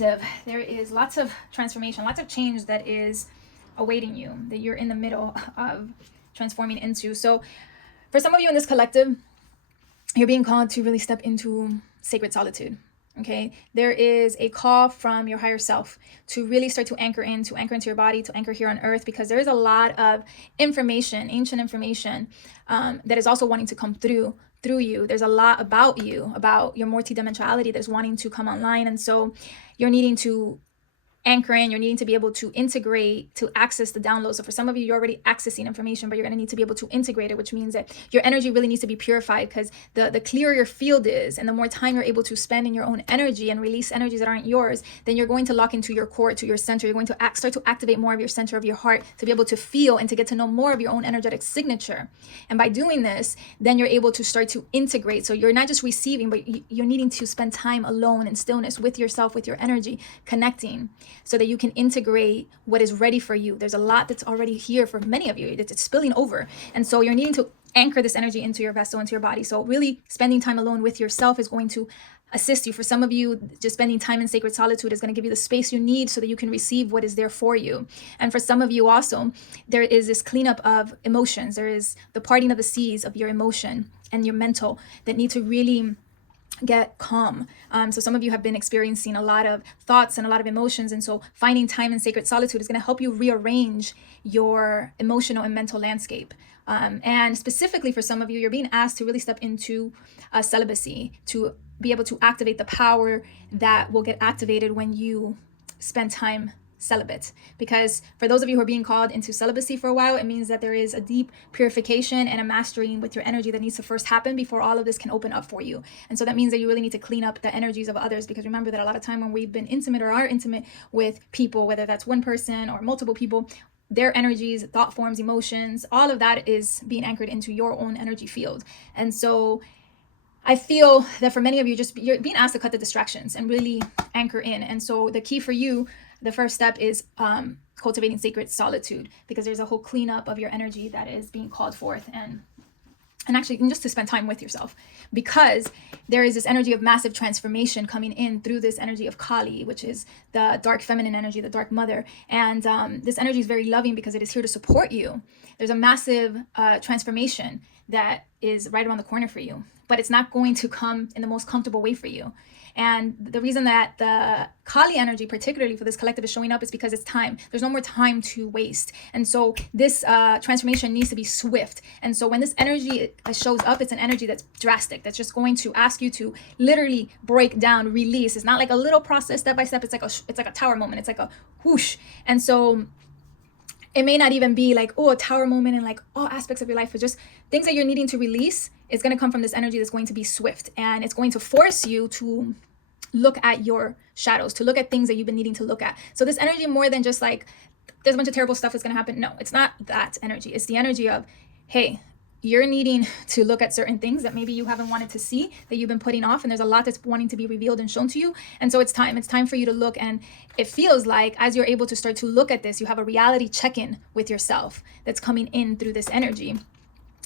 There is lots of transformation, lots of change that is awaiting you, that you're in the middle of transforming into. So for some of you in this collective, you're being called to really step into sacred solitude. Okay, there is a call from your higher self to really start to anchor into your body, to anchor here on earth, because there is a lot of information, ancient information, that is also wanting to come through you. There's a lot about you, about your multidimensionality that's wanting to come online, and so you're needing to anchor in, you're needing to be able to integrate to access the download. So for some of you, you're already accessing information, but you're going to need to be able to integrate it, which means that your energy really needs to be purified, because the clearer your field is and the more time you're able to spend in your own energy and release energies that aren't yours, then you're going to lock into your core, to your center. You're going to start to activate more of your center of your heart, to be able to feel and to get to know more of your own energetic signature. And by doing this, then you're able to start to integrate. So you're not just receiving, but you're needing to spend time alone in stillness with yourself, with your energy, connecting, so that you can integrate what is ready for you. There's a lot that's already here for many of you. It's spilling over. And so you're needing to anchor this energy into your vessel, into your body. So really spending time alone with yourself is going to assist you. For some of you, just spending time in sacred solitude is going to give you the space you need so that you can receive what is there for you. And for some of you also, there is this cleanup of emotions. There is the parting of the seas of your emotion and your mental that need to really get calm. So some of you have been experiencing a lot of thoughts and a lot of emotions, and so finding time in sacred solitude is going to help you rearrange your emotional and mental landscape. And specifically for some of you, you're being asked to really step into celibacy, to be able to activate the power that will get activated when you spend time celibate. Because for those of you who are being called into celibacy for a while, it means that there is a deep purification and a mastering with your energy that needs to first happen before all of this can open up for you. And so that means that you really need to clean up the energies of others, because remember that a lot of time when we've been intimate or are intimate with people, whether that's one person or multiple people, their energies, thought forms, emotions, all of that is being anchored into your own energy field. And so I feel that for many of you, you're being asked to cut the distractions and really anchor in. And so the key for you, the first step is cultivating sacred solitude, because there's a whole cleanup of your energy that is being called forth, and actually just to spend time with yourself, because there is this energy of massive transformation coming in through this energy of Kali, which is the dark feminine energy, the dark mother. And this energy is very loving because it is here to support you. There's a massive transformation that is right around the corner for you, but it's not going to come in the most comfortable way for you. And the reason that the Kali energy, particularly for this collective, is showing up is because it's time. There's no more time to waste. And so this transformation needs to be swift. And so when this energy shows up, it's an energy that's drastic, that's just going to ask you to literally break down, release. It's not like a little process, step by step. It's like a tower moment. It's like a whoosh. And so it may not even be like, oh, a tower moment in like all aspects of your life, but just things that you're needing to release. It's going to come from this energy that's going to be swift, and it's going to force you to look at your shadows, to look at things that you've been needing to look at. So this energy, more than just like there's a bunch of terrible stuff that's going to happen. No, it's not that energy. It's the energy of, hey, you're needing to look at certain things that maybe you haven't wanted to see, that you've been putting off, and there's a lot that's wanting to be revealed and shown to you. And so it's time for you to look. And it feels like as you're able to start to look at this, you have a reality check-in with yourself that's coming in through this energy.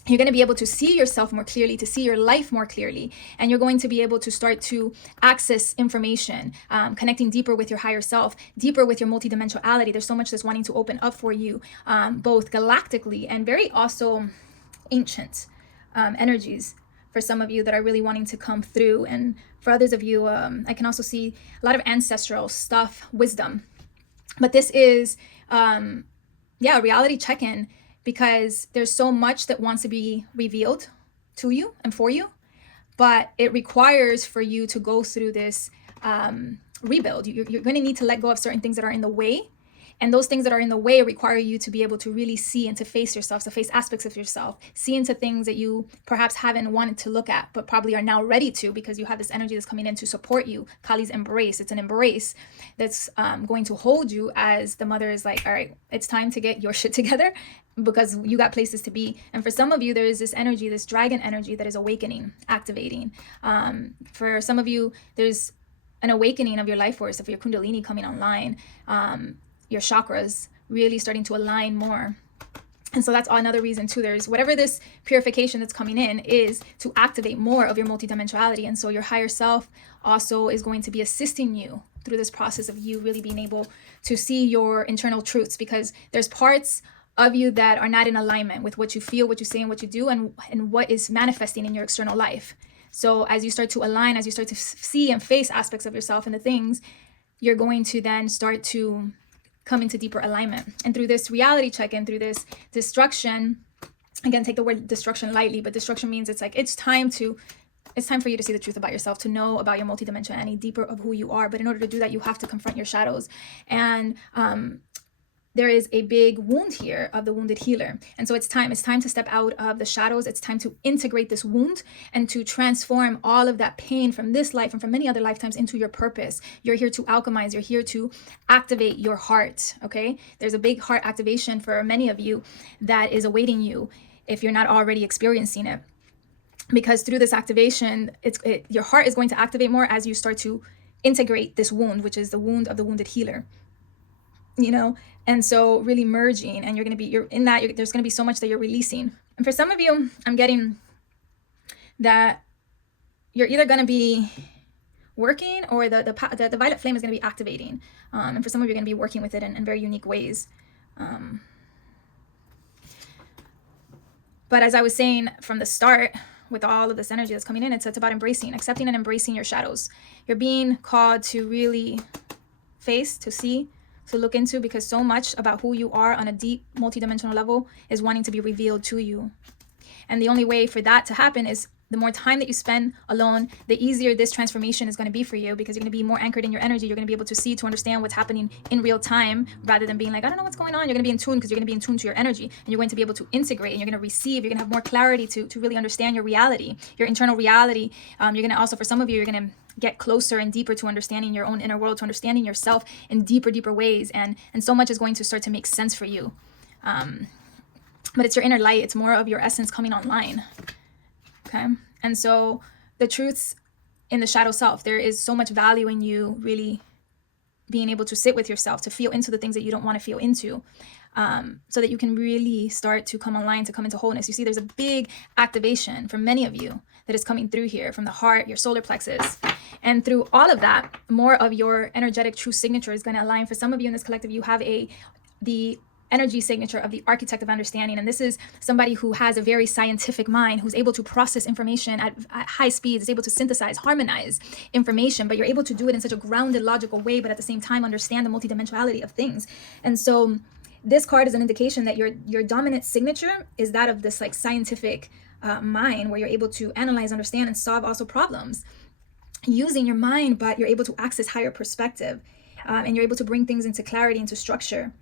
You're going to be able to see yourself more clearly, to see your life more clearly, and you're going to be able to start to access information, connecting deeper with your higher self, deeper with your multidimensionality. There's so much that's wanting to open up for you, both galactically and very also ancient energies for some of you that are really wanting to come through. And for others of you, I can also see a lot of ancestral stuff, wisdom. But this is, a reality check-in, because there's so much that wants to be revealed to you and for you, but it requires for you to go through this rebuild. You're going to need to let go of certain things that are in the way. And those things that are in the way require you to be able to really see and to face yourself, to face aspects of yourself, see into things that you perhaps haven't wanted to look at, but probably are now ready to, because you have this energy that's coming in to support you. Kali's embrace. It's an embrace that's going to hold you as the mother is like, all right, it's time to get your shit together, because you got places to be. And for some of you, there is this energy, this dragon energy that is awakening, activating. For some of you, there's an awakening of your life force, of your kundalini coming online. Your chakras really starting to align more. And so that's another reason too. There's whatever this purification that's coming in is to activate more of your multidimensionality. And so your higher self also is going to be assisting you through this process of you really being able to see your internal truths, because there's parts of you that are not in alignment with what you feel, what you say, and what you do, and what is manifesting in your external life. So as you start to align, as you start to see and face aspects of yourself and the things, you're going to then start to come into deeper alignment. And through this reality check-in, through this destruction, again, take the word destruction lightly, but destruction means it's like, it's time for you to see the truth about yourself, to know about your multidimensionality, deeper of who you are. But in order to do that, you have to confront your shadows. And there is a big wound here of the wounded healer. And so it's time to step out of the shadows. It's time to integrate this wound and to transform all of that pain from this life and from many other lifetimes into your purpose. You're here to alchemize. You're here to activate your heart, okay? There's a big heart activation for many of you that is awaiting you if you're not already experiencing it. Because through this activation, your heart is going to activate more as you start to integrate this wound, which is the wound of the wounded healer. You know, and so really merging, and there's going to be so much that you're releasing. And for some of you, I'm getting that you're either going to be working, or the violet flame is going to be activating. And for some of you, you're going to be working with it in very unique ways. But as I was saying from the start, with all of this energy that's coming in, it's about accepting and embracing your shadows. You're being called to really face, to see, to look into, because so much about who you are on a deep multidimensional level is wanting to be revealed to you. And the only way for that to happen is the more time that you spend alone, the easier this transformation is going to be for you, because you're going to be more anchored in your energy. You're going to be able to see, to understand what's happening in real time, rather than being like, I don't know what's going on. You're going to be in tune, because you're going to be in tune to your energy, and you're going to be able to integrate, and you're going to receive. You're going to have more clarity to really understand your reality, your internal reality. You're going to also, for some of you, you're going to get closer and deeper to understanding your own inner world, to understanding yourself in deeper ways, and so much is going to start to make sense for you. But it's your inner light. It's more of your essence coming online. Okay. And so the truths in the shadow self, there is so much value in you really being able to sit with yourself, to feel into the things that you don't want to feel into, so that you can really start to come online, to come into wholeness. You see, there's a big activation for many of you that is coming through here from the heart, your solar plexus. And through all of that, more of your energetic true signature is going to align. For some of you in this collective, you have the energy signature of the architect of understanding. And this is somebody who has a very scientific mind, who's able to process information at high speeds, is able to synthesize, harmonize information, but you're able to do it in such a grounded, logical way, but at the same time understand the multidimensionality of things. And so this card is an indication that your dominant signature is that of this like scientific mind, where you're able to analyze, understand, and solve also problems using your mind, but you're able to access higher perspective, and you're able to bring things into clarity, into structure.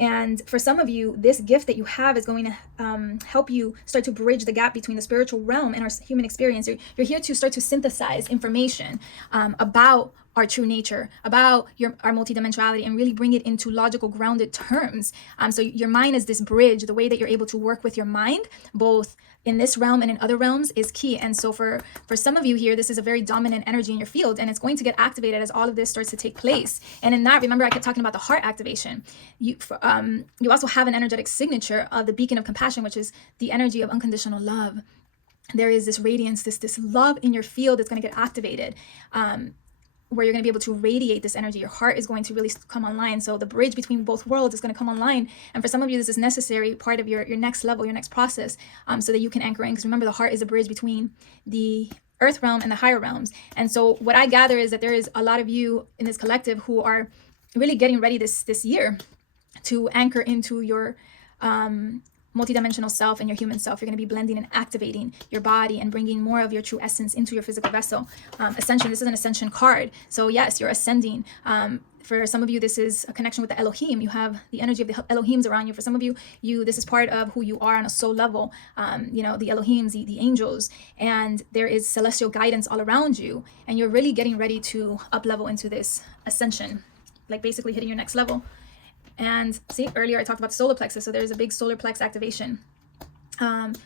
And for some of you, this gift that you have is going to help you start to bridge the gap between the spiritual realm and our human experience. You're here to start to synthesize information about our true nature, about our multidimensionality, and really bring it into logical, grounded terms. So your mind is this bridge. The way that you're able to work with your mind, both in this realm and in other realms, is key. And so for some of you here, this is a very dominant energy in your field, and it's going to get activated as all of this starts to take place. And in that, remember, I kept talking about the heart activation. You also have an energetic signature of the beacon of compassion, which is the energy of unconditional love. There is this radiance, this love in your field that's going to get activated, where you're going to be able to radiate this energy. Your heart is going to really come online. So the bridge between both worlds is going to come online. And for some of you, this is necessary, part of your next level, your next process, so that you can anchor in. Because remember, the heart is a bridge between the earth realm and the higher realms. And so what I gather is that there is a lot of you in this collective who are really getting ready this year to anchor into your multidimensional self and your human self. You're going to be blending and activating your body and bringing more of your true essence into your physical vessel. Ascension, this is an ascension card. So yes, you're ascending. For some of you, this is a connection with the Elohim. You have the energy of the Elohims around you. For some of you, this is part of who you are on a soul level. The Elohims, the angels, and there is celestial guidance all around you. And you're really getting ready to up level into this ascension, like basically hitting your next level. And see, earlier I talked about the solar plexus. So there's a big solar plex activation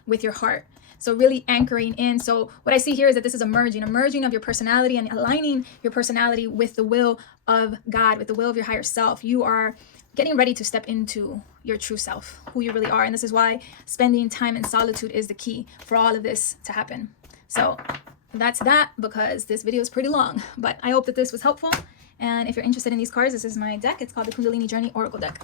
with your heart. So really anchoring in. So what I see here is that this is a merging of your personality and aligning your personality with the will of God, with the will of your higher self. You are getting ready to step into your true self, who you really are. And this is why spending time in solitude is the key for all of this to happen. So that's that, because this video is pretty long, but I hope that this was helpful. And if you're interested in these cards, this is my deck. It's called the Kundalini Journey Oracle deck.